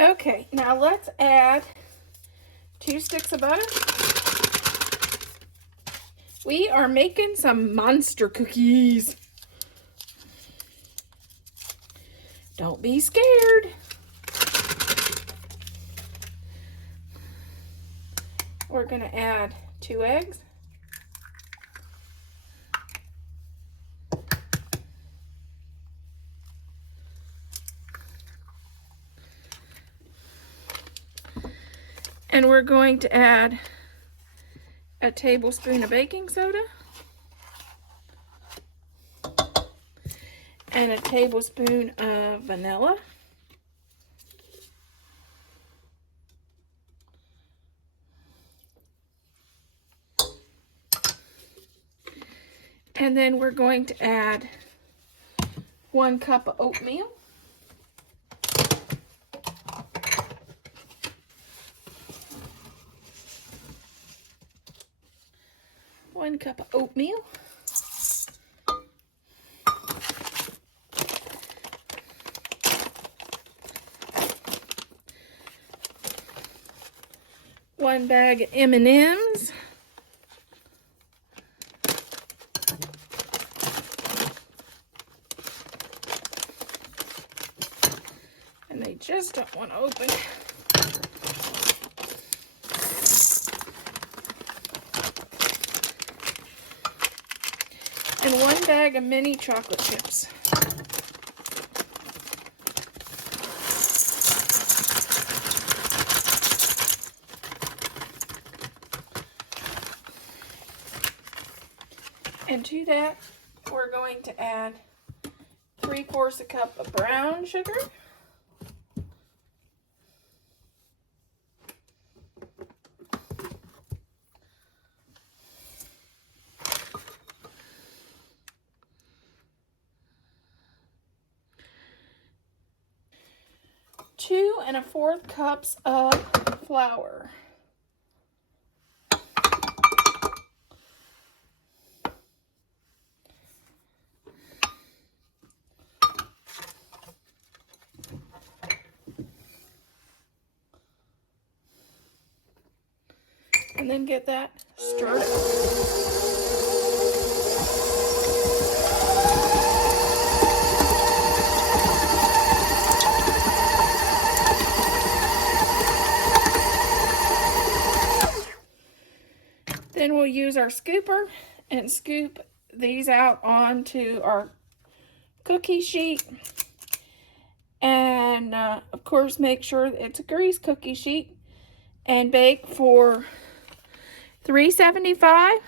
Okay, now let's add 2 sticks of butter. We are making some monster cookies. Don't be scared. We're going to add 2 eggs. And we're going to add a tablespoon of baking soda and a tablespoon of vanilla. And then we're going to add 1 cup of oatmeal. One cup of oatmeal. One bag of M&Ms. And they just don't want to open. And 1 bag of mini chocolate chips. And to that, we're going to add 3/4 cup of brown sugar. Two and a 1/4 cups of flour. And then get that stirred up. Then we'll use our scooper and scoop these out onto our cookie sheet. And of course, make sure it's a greased cookie sheet. And bake for 375